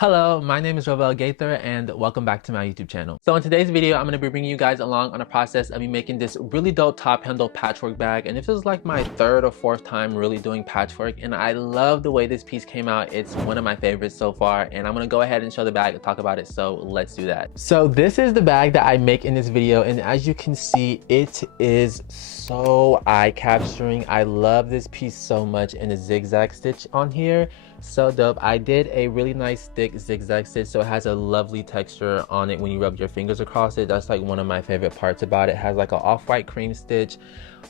Hello, my name is Robel Gaither and welcome back to my YouTube channel. So in today's video, I'm going to be bringing you guys along on a process of me making this really dope top handle patchwork bag. And this is like my third or fourth time really doing patchwork. And I love the way this piece came out. It's one of my favorites so far. And I'm going to go ahead and show the bag and talk about it. So let's do that. So this is the bag that I make in this video. And as you can see, it is so eye-capturing. I love this piece so much, and the zigzag stitch on here, so dope. I did a really nice thick zigzag stitch, so it has a lovely texture on it when you rub your fingers across it. That's like one of my favorite parts about it. It has like an off-white cream stitch.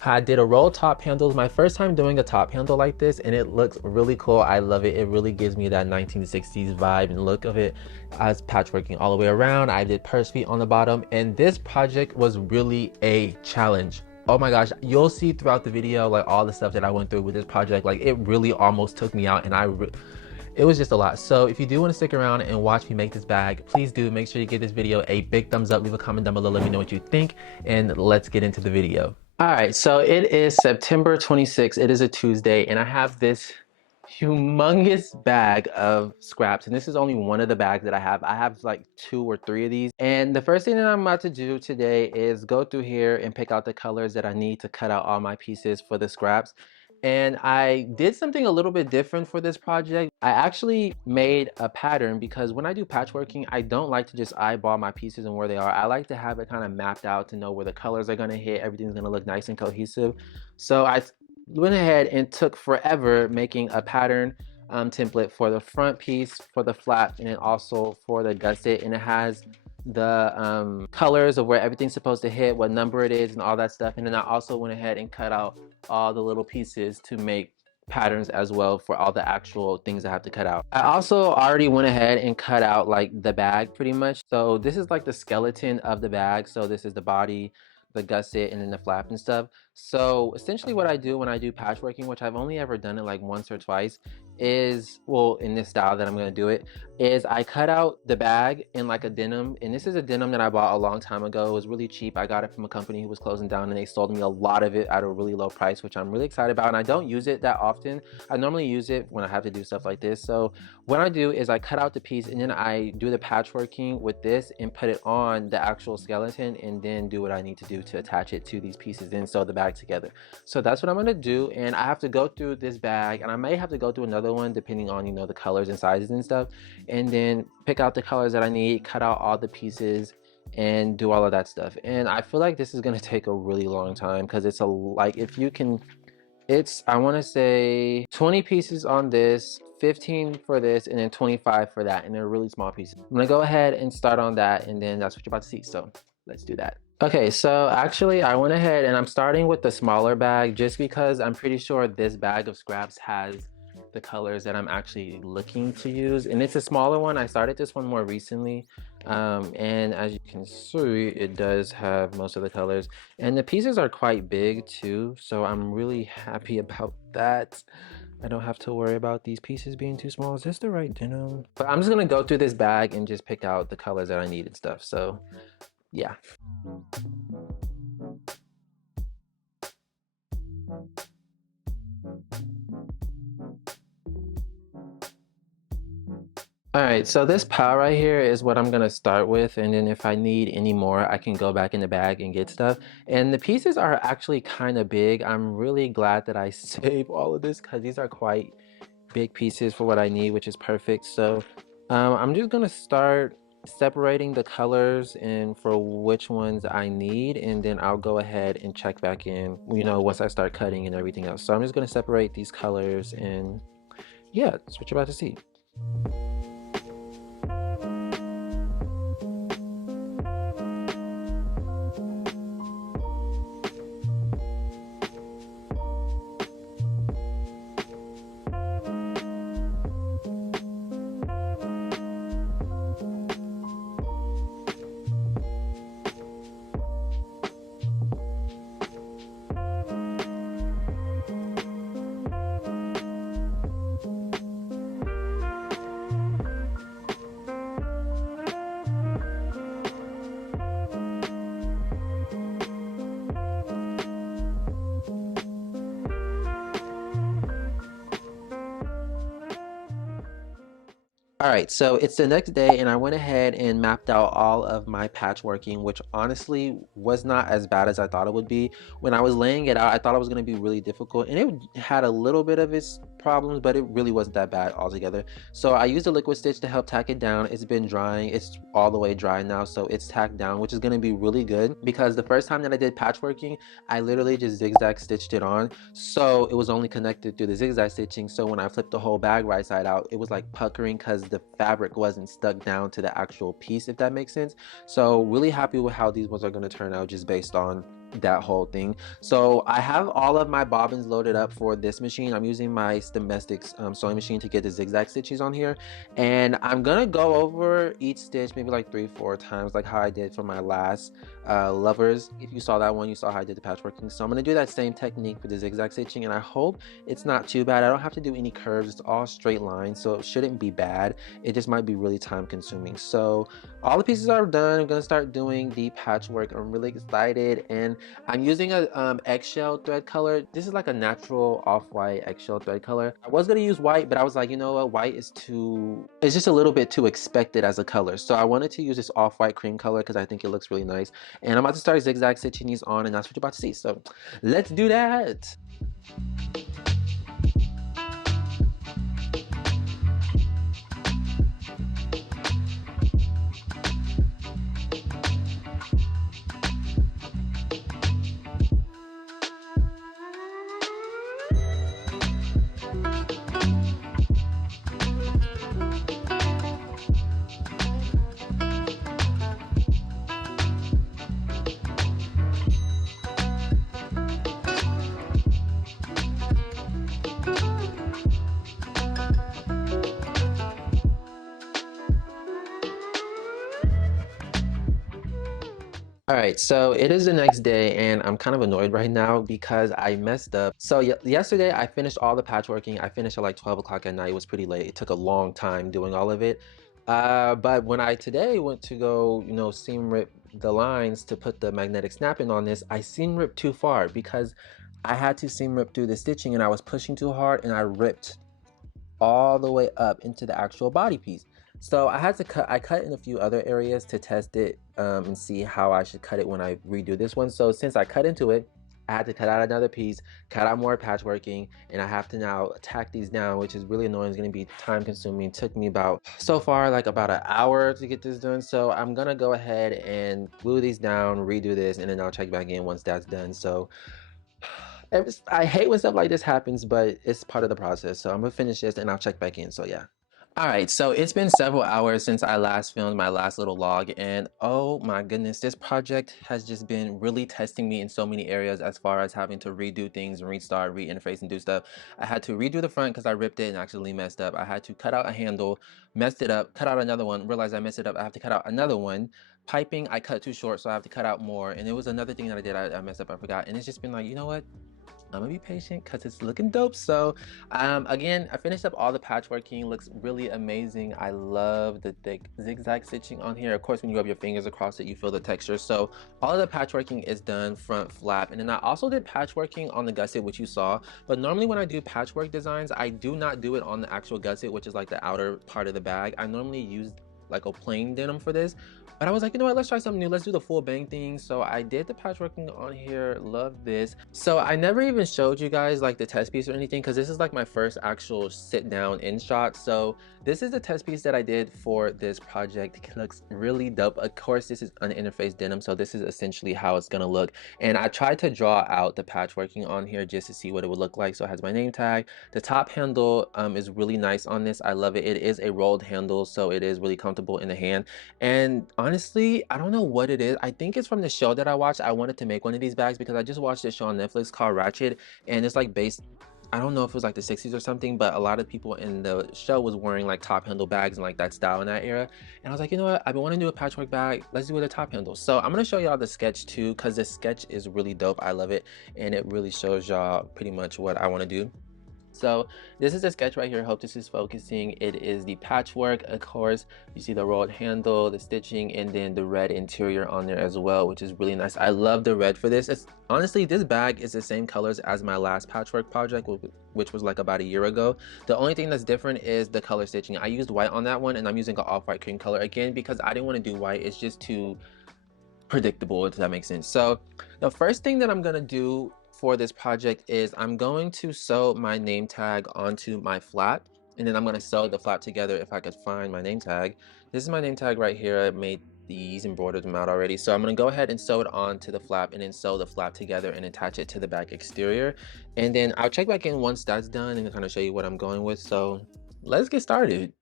I did a roll top handle. It's my first time doing a top handle like this, and it looks really cool. I love it. It really gives me that 1960s vibe and look of it. I was patchworking all the way around. I did purse feet on the bottom, and this project was really a challenge. Oh my gosh, you'll see throughout the video like all the stuff that I went through with this project. Like it really almost took me out, and it was just a lot. So if you do want to stick around and watch me make this bag, please do make sure you give this video a big thumbs up. Leave a comment down below, let me know what you think, and let's get into the video. All right, so it is September 26th. It is a Tuesday, and I have this humongous bag of scraps, and this is only one of the bags that I have. I have like 2 or 3 of these, and the first thing that I'm about to do today is go through here and pick out the colors that I need to cut out all my pieces for the scraps. And I did something a little bit different for this project. I actually made a pattern, because when I do patchworking, I don't like to just eyeball my pieces and where they are. I like to have it kind of mapped out to know where the colors are going to hit. Everything's going to look nice and cohesive. So I went ahead and took forever making a pattern template for the front piece, for the flap, and then also for the gusset. And it has the colors of where everything's supposed to hit, what number it is, and all that stuff. And then I also went ahead and cut out all the little pieces to make patterns as well for all the actual things I have to cut out. I also already went ahead and cut out like the bag pretty much. So this is like the skeleton of the bag. So this is the body, the gusset, and then the flap and stuff. So essentially what I do when I do patchworking, which I've only ever done it like once or twice, is, well, in this style that I'm going to do it, is I cut out the bag in like a denim. And this is a denim that I bought a long time ago. It was really cheap. I got it from a company who was closing down, and they sold me a lot of it at a really low price, which I'm really excited about. And I don't use it that often. I normally use it when I have to do stuff like this. So what I do is I cut out the piece, and then I do the patchworking with this and put it on the actual skeleton, and then do what I need to do to attach it to these pieces and sew the bag together. So that's what I'm going to do. And I have to go through this bag, and I may have to go through another one depending on, you know, the colors and sizes and stuff, and then pick out the colors that I need, cut out all the pieces, and do all of that stuff. And I feel like this is going to take a really long time, because it's if you can, it's, I want to say 20 pieces on this, 15 for this, and then 25 for that, and they're really small pieces. I'm gonna go ahead and start on that, and then that's what you're about to see. So let's do that. Okay, so actually I went ahead and I'm starting with the smaller bag, just because I'm pretty sure this bag of scraps has the colors that I'm actually looking to use, and it's a smaller one. I started this one more recently, and as you can see, it does have most of the colors, and the pieces are quite big too, so I'm really happy about that. I don't have to worry about these pieces being too small. Is this the right denim? But I'm just gonna go through this bag and just pick out the colors that I need and stuff. So yeah. All right, so this pile right here is what I'm gonna start with, and then if I need any more, I can go back in the bag and get stuff. And the pieces are actually kind of big. I'm really glad that I saved all of this, because these are quite big pieces for what I need, which is perfect. So I'm just gonna start separating the colors and for which ones I need, and then I'll go ahead and check back in, you know, once I start cutting and everything else. So I'm just gonna separate these colors, and yeah, that's what you're about to see. All right, so it's the next day and I went ahead and mapped out all of my patchworking, which honestly was not as bad as I thought it would be. When I was laying it out, I thought it was going to be really difficult, and it had a little bit of its problems, but it really wasn't that bad altogether. So I used a liquid stitch to help tack it down. It's been drying. It's all the way dry now, so it's tacked down, which is going to be really good because the first time that I did patchworking, I literally just zigzag stitched it on. So it was only connected through the zigzag stitching. So when I flipped the whole bag right side out, it was like puckering because the fabric wasn't stuck down to the actual piece, if that makes sense. So really happy with how these ones are going to turn out just based on that whole thing. So I have all of my bobbins loaded up for this machine. I'm using my domestics sewing machine to get the zigzag stitches on here, and I'm gonna go over each stitch maybe like 3-4 times, like how I did for my last lovers. If you saw that one, you saw how I did the patchworking. So I'm gonna do that same technique for the zigzag stitching, and I hope it's not too bad. I don't have to do any curves, it's all straight lines, so it shouldn't be bad. It just might be really time consuming. So all the pieces are done. I'm gonna start doing the patchwork. I'm really excited, and I'm using a eggshell thread color. This is like a natural off-white eggshell thread color. I was gonna use white, but I was like, you know what, white is it's just a little bit too expected as a color. So I wanted to use this off-white cream color because I think it looks really nice. And I'm about to start zigzag stitching these on, and that's what you're about to see. So let's do that. All right, so it is the next day and I'm kind of annoyed right now because I messed up. So yesterday I finished all the patchworking. I finished at like 12 o'clock at night. It was pretty late. It took a long time doing all of it. But when I today went to go, seam rip the lines to put the magnetic snapping on this, I seam ripped too far because I had to seam rip through the stitching and I was pushing too hard and I ripped all the way up into the actual body piece. So I had to I cut in a few other areas to test it and see how I should cut it when I redo this one. So since I cut into it, I had to cut out another piece, cut out more patchworking, and I have to now tack these down, which is really annoying. It's gonna be time consuming. It took me so far, like about an hour to get this done. So I'm gonna go ahead and glue these down, redo this, and then I'll check back in once that's done. So I hate when stuff like this happens, but it's part of the process. So I'm gonna finish this and I'll check back in. So yeah. All right, so it's been several hours since I last filmed my last little log, and oh my goodness, this project has just been really testing me in so many areas as far as having to redo things and restart, re-interface and do stuff. I had to redo the front because I ripped it and actually messed up. I had to cut out a handle, messed it up, cut out another one, realized I messed it up. I have to cut out another one. Piping, I cut too short, so I have to cut out more. And it was another thing that I did, I messed up, I forgot. And it's just been like, you know what? I'm gonna be patient because it's looking dope. So again, I finished up all the patchworking. Looks really amazing. I love the thick zigzag stitching on here. Of course, when you rub your fingers across it, you feel the texture. So all of the patchworking is done front flap. And then I also did patchworking on the gusset, which you saw. But normally when I do patchwork designs, I do not do it on the actual gusset, which is like the outer part of the bag. I normally use like a plain denim for this, but I was like, you know what, let's try something new. Let's do the full bang thing. So I did the patchworking on here. Love this. So I never even showed you guys like the test piece or anything because this is like my first actual sit down in shot. So this is the test piece that I did for this project. It looks really dope. Of course, this is uninterfaced denim, so this is essentially how it's gonna look. And I tried to draw out the patchworking on here just to see what it would look like. So it has my name tag. The top handle is really nice on this. I love it. It is a rolled handle, so it is really comfortable in the hand. And honestly, I don't know what it is. I think it's from the show that I watched. I wanted to make one of these bags because I just watched this show on Netflix called Ratchet, and it's like based, I don't know if it was like the 60s or something, but a lot of people in the show was wearing like top handle bags and like that style in that era. And I was like, you know what, I've been wanting to do a patchwork bag, let's do it with a top handle. So I'm gonna show y'all the sketch too, because the sketch is really dope. I love it, and it really shows y'all pretty much what I want to do. So this is a sketch right here. Hope this is focusing. It is the patchwork. Of course, you see the rolled handle, the stitching, and then the red interior on there as well, which is really nice. I love the red for this. It's honestly, this bag is the same colors as my last patchwork project, which was like about a year ago. The only thing that's different is the color stitching. I used white on that one, and I'm using an off-white cream color again because I didn't want to do white. It's just too predictable, if that makes sense. So the first thing that I'm gonna do for this project is I'm going to sew my name tag onto my flap, and then I'm gonna sew the flap together if I could find my name tag. This is my name tag right here. I made these, embroidered them out already. So I'm gonna go ahead and sew it onto the flap and then sew the flap together and attach it to the back exterior. And then I'll check back in once that's done and kind of show you what I'm going with. So let's get started.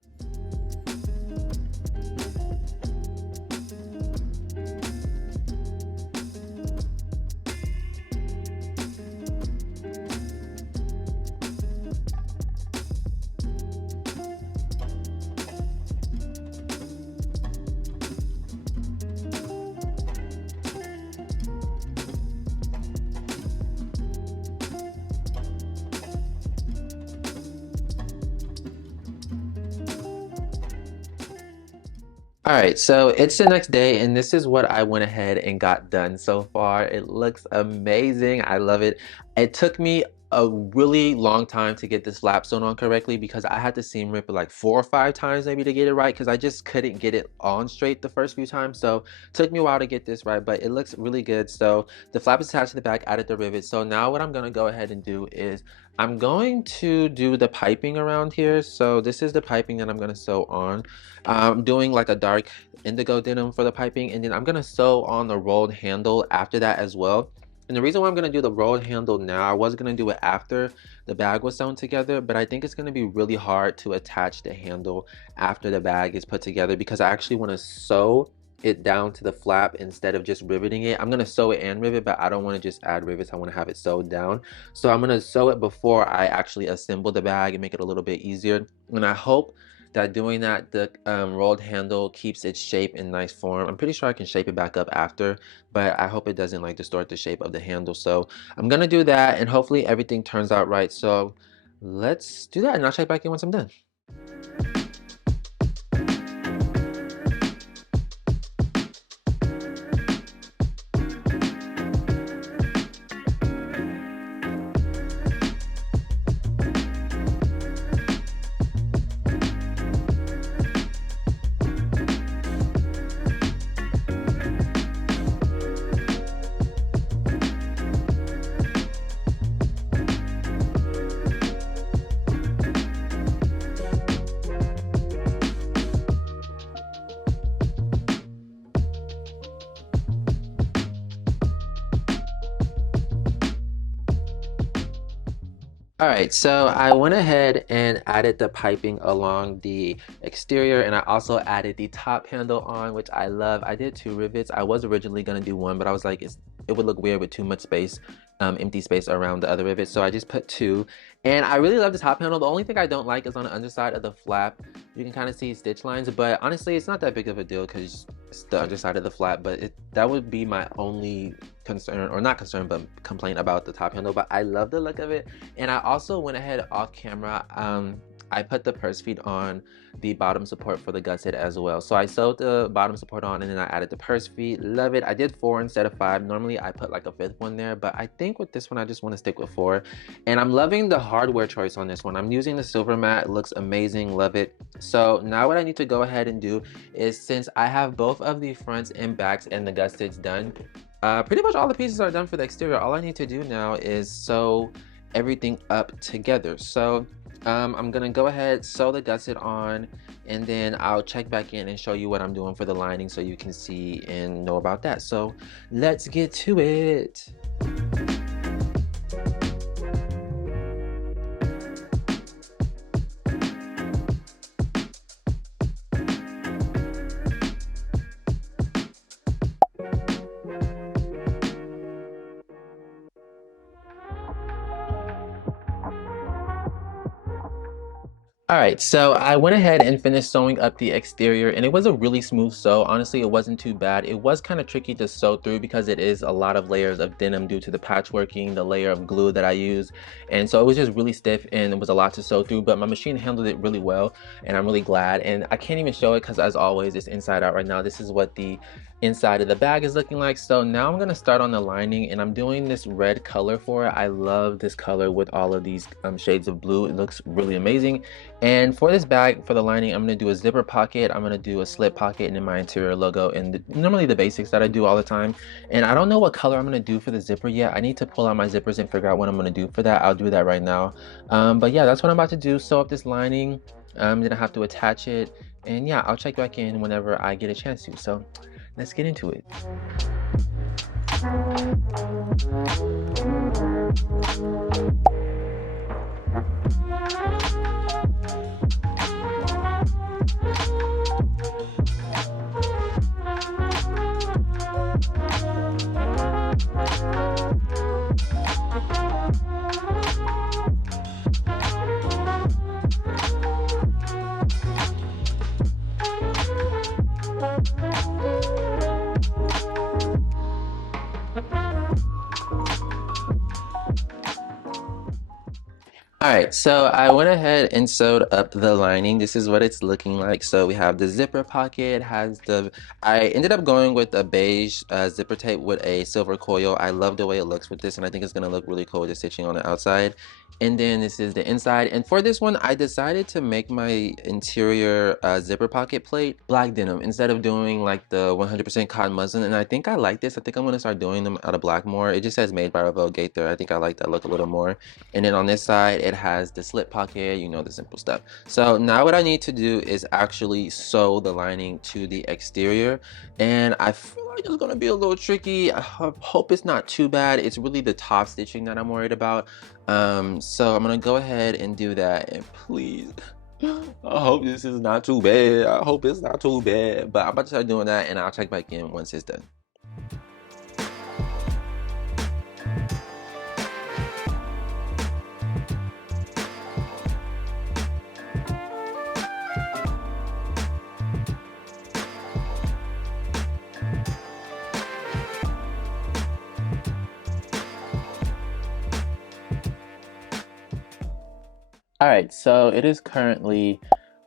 All right, so it's the next day, and this is what I went ahead and got done so far. It looks amazing. I love it. It took me a really long time to get this flap sewn on correctly because I had to seam rip it like 4 or 5 times maybe to get it right because I just couldn't get it on straight the first few times. So it took me a while to get this right, but it looks really good. So the flap is attached to the back, added the rivets. So now what I'm gonna go ahead and do is I'm going to do the piping around here. So this is the piping that I'm gonna sew on. I'm doing like a dark indigo denim for the piping, and then I'm gonna sew on the rolled handle after that as well. And the reason why I'm gonna do the rolled handle now, I was gonna do it after the bag was sewn together, but I think it's gonna be really hard to attach the handle after the bag is put together because I actually wanna sew it down to the flap instead of just riveting it. I'm gonna sew it and rivet, but I don't wanna just add rivets. I wanna have it sewed down. So I'm gonna sew it before I actually assemble the bag and make it a little bit easier. And I hope that doing that, the rolled handle keeps its shape in nice form. I'm pretty sure I can shape it back up after, but I hope it doesn't like distort the shape of the handle. So I'm gonna do that and hopefully everything turns out right. So let's do that and I'll check back in once I'm done. All right, so I went ahead and added the piping along the exterior, and I also added the top handle on, which I love. I did 2 rivets. I was originally gonna do 1, but I was like, it would look weird with too much space, empty space around the other rivets. So I just put 2, and I really love the top handle. The only thing I don't like is on the underside of the flap. You can kind of see stitch lines, but honestly, it's not that big of a deal because it's the underside of the flap. But that would be my only concern, or not concern, but complaint about the top handle. But I love the look of it, and I also went ahead off camera. I put the purse feet on the bottom support for the gusset as well. So I sewed the bottom support on and then I added the purse feet. Love it. I did 4 instead of 5. Normally I put like a 5th one there, but I think with this one I just want to stick with 4. And I'm loving the hardware choice on this one. I'm using the silver matte. It looks amazing. Love it. So now what I need to go ahead and do is, since I have both of the fronts and backs and the gussets done, pretty much all the pieces are done for the exterior. All I need to do now is sew everything up together. So I'm gonna go ahead, sew the gusset on, and then I'll check back in and show you what I'm doing for the lining so you can see and know about that. So let's get to it. All right, so I went ahead and finished sewing up the exterior, and it was a really smooth sew. Honestly, it wasn't too bad. It was kind of tricky to sew through because it is a lot of layers of denim due to the patchworking, the layer of glue that I use. And so it was just really stiff and it was a lot to sew through, but my machine handled it really well, and I'm really glad. And I can't even show it because, as always, it's inside out right now. This is what the inside of the bag is looking like. So now I'm gonna start on the lining, and I'm doing this red color for it. I love this color with all of these shades of blue. It looks really amazing. And for this bag, for the lining, I'm gonna do a zipper pocket, I'm gonna do a slip pocket, and then my interior logo, and normally the basics that I do all the time. And I don't know what color I'm gonna do for the zipper yet. I need to pull out my zippers and figure out what I'm gonna do for that. I'll do that right now. But yeah, that's what I'm about to do. Sew up this lining. I'm gonna have to attach it, and yeah, I'll check back in whenever I get a chance to. So let's get into it. All right, so I went ahead and sewed up the lining. This is what it's looking like. So we have the zipper pocket, I ended up going with a beige zipper tape with a silver coil. I love the way it looks with this, and I think it's gonna look really cool with the stitching on the outside. And then this is the inside. And for this one, I decided to make my interior zipper pocket plate black denim instead of doing like the 100% cotton muslin. And I think I like this. I think I'm gonna start doing them out of black more. It just says made by Revel Gaither. I think I like that look a little more. And then on this side, it has the slip pocket, you know, the simple stuff. So now what I need to do is actually sew the lining to the exterior. And I feel like it's gonna be a little tricky. I hope it's not too bad. It's really the top stitching that I'm worried about. So I'm gonna go ahead and do that, and please, I hope this is not too bad. I hope it's not too bad, but I'm about to start doing that, and I'll check back in once it's done. All right, so it is currently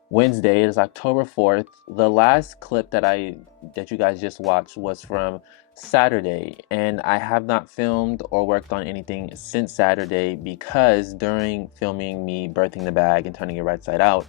Wednesday. It is October 4th. The last clip that you guys just watched was from Saturday, and I have not filmed or worked on anything since Saturday because during filming me birthing the bag and turning it right side out,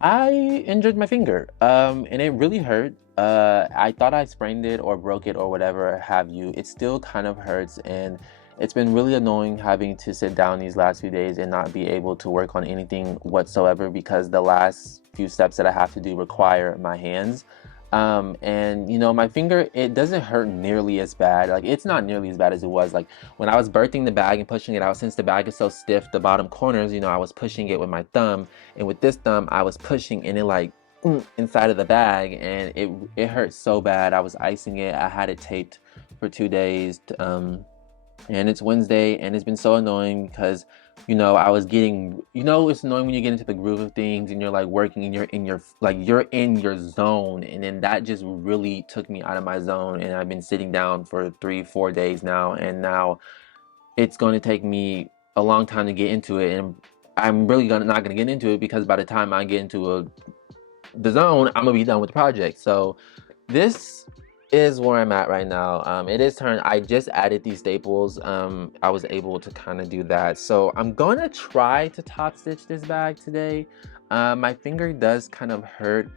I injured my finger, and it really hurt. I thought I sprained it or broke it or whatever have you. It still kind of hurts, and it's been really annoying having to sit down these last few days and not be able to work on anything whatsoever because the last few steps that I have to do require my hands. And you know, my finger, it doesn't hurt nearly as bad. Like, it's not nearly as bad as it was like when I was birthing the bag and pushing it out. Since the bag is so stiff, the bottom corners, you know, I was pushing it with my thumb, and with this thumb I was pushing, and it like inside of the bag, and it hurt so bad. I was icing it. I had it taped for 2 days, and it's Wednesday, and it's been so annoying because, you know, I was getting, you know, it's annoying when you get into the groove of things and you're like working and you're in your zone, and then that just really took me out of my zone. And I've been sitting down for 3-4 days now, and now it's going to take me a long time to get into it, and I'm really not gonna get into it because by the time I get into the zone, I'm gonna be done with the project. So this is where I'm at right now. It is turned. I just added these staples. I was able to kind of do that. So I'm gonna try to top stitch this bag today. My finger does kind of hurt.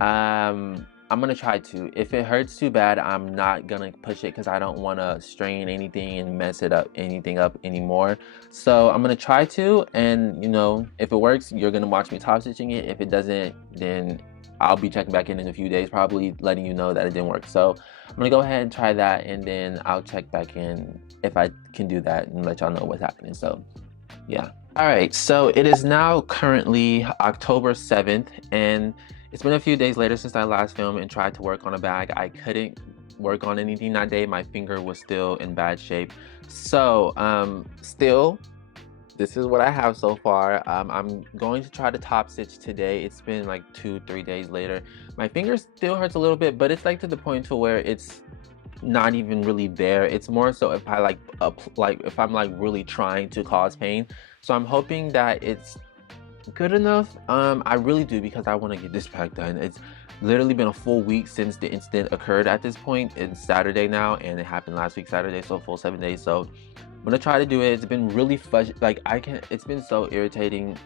I'm gonna try to. If it hurts too bad, I'm not gonna push it because I don't want to strain anything and mess it up anymore. So I'm gonna try to, and you know, if it works, you're gonna watch me top stitching it. If it doesn't, then I'll be checking back in a few days, probably letting you know that it didn't work. So I'm gonna go ahead and try that, and then I'll check back in if I can do that and let y'all know what's happening. So yeah. All right, so it is now currently October 7th, and it's been a few days later since I last filmed and tried to work on a bag. I couldn't work on anything that day. My finger was still in bad shape. So still this is what I have so far. I'm going to try to top stitch today. It's been like 2-3 days later. My finger still hurts a little bit, but it's like to the point to where it's not even really there. It's more so if I like if I'm like really trying to cause pain. So I'm hoping that it's good enough. I really do, because I want to get this pack done. It's literally been a full week since the incident occurred at this point. It's Saturday now, and it happened last week Saturday, so a full 7 days. So I'm gonna try to do it. It's been really like it's been so irritating,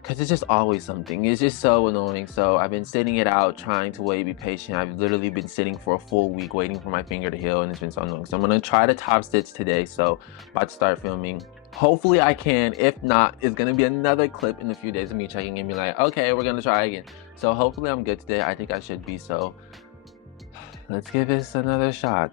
because it's just always something. It's just so annoying. So I've been sitting it out, trying to wait, be patient. I've literally been sitting for a full week waiting for my finger to heal, and it's been so annoying. So I'm gonna try to top stitch today. So about to start filming. Hopefully I can. If not, it's gonna be another clip in a few days of me checking and be like, okay, we're gonna try again. So hopefully I'm good today. I think I should be. So let's give this another shot.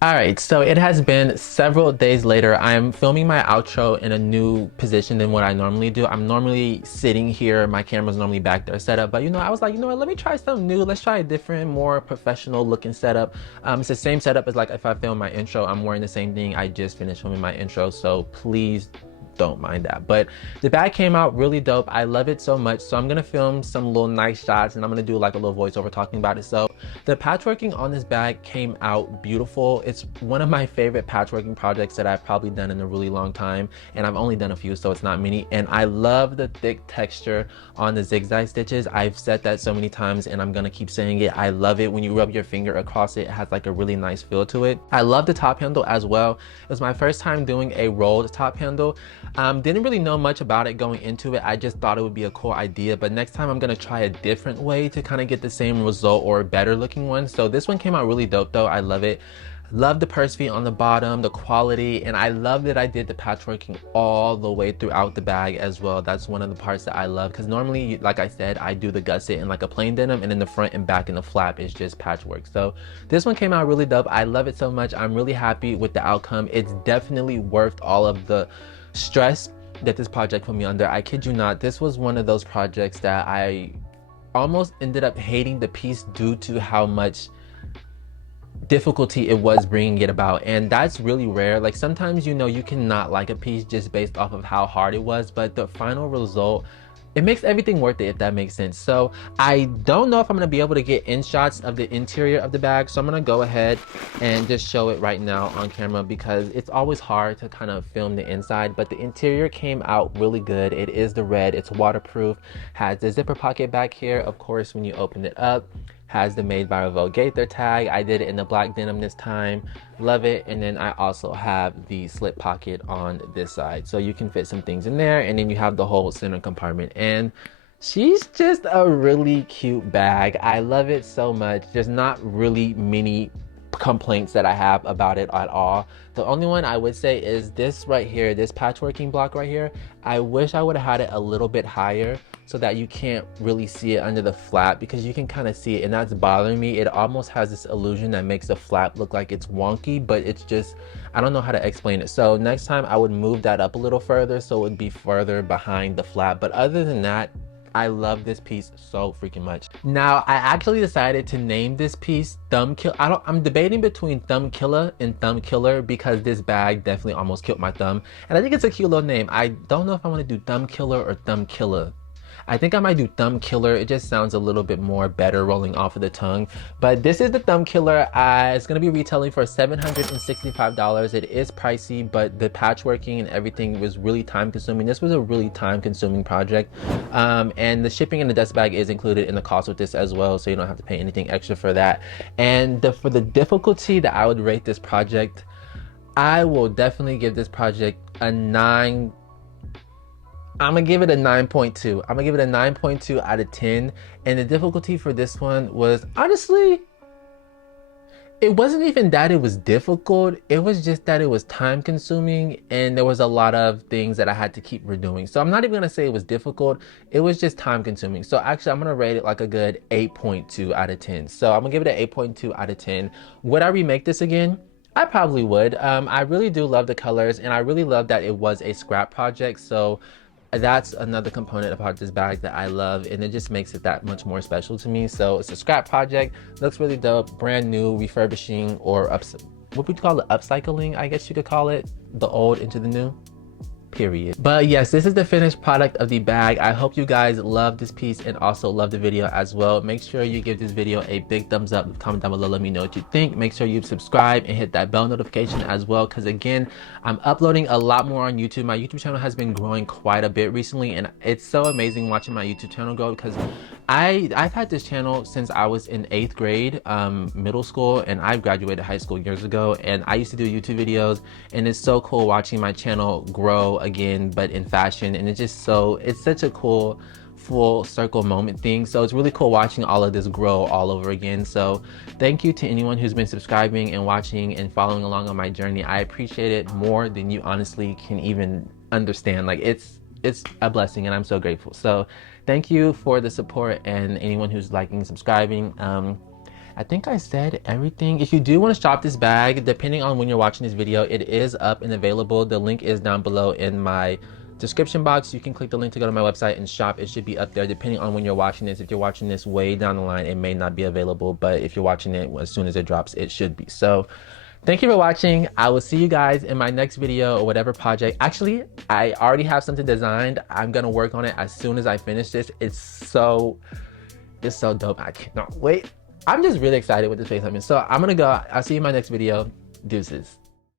Alright, so it has been several days later. I'm filming my outro in a new position than what I normally do. I'm normally sitting here, my camera's normally back there set up, but I was like, you know what, let me try something new. Let's try a different, more professional looking setup. It's the same setup as like if I film my intro. I'm wearing the same thing. I just finished filming my intro, so please don't mind that. But the bag came out really dope. I love it so much. So I'm gonna film some little nice shots, and I'm gonna do like a little voiceover talking about it. So the patchworking on this bag came out beautiful. It's one of my favorite patchworking projects that I've probably done in a really long time, and I've only done a few, so it's not many. And I love the thick texture on the zigzag stitches. I've said that so many times, and I'm gonna keep saying it. I love it when you rub your finger across it. It has like a really nice feel to it. I love the top handle as well. It was my first time doing a rolled top handle. Didn't really know much about it going into it. I just thought it would be a cool idea, but next time I'm gonna try a different way to kind of get the same result, or a better looking one. So this one came out really dope though. I love it. Love the purse feet on the bottom, the quality, and I love that I did the patchworking all the way throughout the bag as well. That's one of the parts that I love, because normally, like I said, I do the gusset in like a plain denim, and in the front and back in the flap is just patchwork. So this one came out really dope. I love it so much. I'm really happy with the outcome. It's definitely worth all of the stress that this project put me under. I kid you not, this was one of those projects that I almost ended up hating the piece due to how much difficulty it was bringing it about, and that's really rare. Like sometimes you cannot like a piece just based off of how hard it was, but the final result, it makes everything worth it, if that makes sense. So I don't know if I'm gonna be able to get in shots of the interior of the bag, so I'm gonna go ahead and just show it right now on camera, because it's always hard to kind of film the inside. But the interior came out really good. It is the red, it's waterproof, has the zipper pocket back here, of course, when you open it up. Has the Made by Revolt Gaither tag. I did it in the black denim this time. Love it. And then I also have the slip pocket on this side, so you can fit some things in there, and then you have the whole center compartment. And she's just a really cute bag. I love it so much. There's not really many complaints that I have about it at all. The only one I would say is this right here, this patchworking block right here. I wish I would have had it a little bit higher, so that you can't really see it under the flap, because you can kind of see it, and that's bothering me. It almost has this illusion that makes the flap look like it's wonky, but it's just, I don't know how to explain it. So next time I would move that up a little further so it would be further behind the flap. But other than that, I love this piece so freaking much. Now, I actually decided to name this piece Thumb Kill. I'm debating between Thumb Killer and Thumb Killer, because this bag definitely almost killed my thumb, and I think it's a cute little name. I don't know if I want to do Thumb Killer or Thumb Killer. I think I might do Thumb Killer. It just sounds a little bit more better rolling off of the tongue. But this is the Thumb Killer. It's going to be retailing for $765. It is pricey, but the patchworking and everything was really time consuming. This was a really time consuming project. And the shipping and the dust bag is included in the cost with this as well, so you don't have to pay anything extra for that. And for the difficulty that I would rate this project, I will definitely give this project a 9. I'm gonna give it a 9.2. I'm gonna give it a 9.2 out of 10. And the difficulty for this one was, honestly, It wasn't even that it was difficult, it was just that it was time consuming and there was a lot of things that I had to keep redoing. So I'm not even gonna say it was difficult, it was just time consuming. So actually I'm gonna rate it like a good 8.2 out of 10. So I'm gonna give it an 8.2 out of 10. Would I remake this again? I probably would. I really do love the colors and I really love that it was a scrap project. So that's another component about this bag that I love, and it just makes it that much more special to me. So it's a scrap project, looks really dope, brand new, refurbishing, or what would you call it, upcycling, I guess you could call it, the old into the new, period. But yes, this is the finished product of the bag. I hope you guys love this piece and also love the video as well. Make sure you give this video a big thumbs up, comment down below, let me know what you think. Make sure you subscribe and hit that bell notification as well, because again, I'm uploading a lot more on YouTube. My YouTube channel has been growing quite a bit recently, and it's so amazing watching my YouTube channel grow, because I've had this channel since I was in 8th grade, middle school, and I graduated high school years ago, and I used to do YouTube videos, and it's so cool watching my channel grow again, but in fashion. And it's such a cool full circle moment thing. So it's really cool watching all of this grow all over again. So thank you to anyone who's been subscribing and watching and following along on my journey. I appreciate it more than you honestly can even understand. Like it's a blessing and I'm so grateful. So thank you for the support and anyone who's liking and subscribing. I think I said everything. If you do want to shop this bag, depending on when you're watching this video, it is up and available. The link is down below in my description box. You can click the link to go to my website and shop. It should be up there depending on when you're watching this. If you're watching this way down the line, it may not be available, but if you're watching it as soon as it drops, it should be. So thank you for watching. I will see you guys in my next video or whatever project. Actually, I already have something designed. I'm gonna work on it as soon as I finish this. It's so dope. I cannot wait. I'm just really excited with this face I'm in. So I'm gonna go. I'll see you in my next video. Deuces.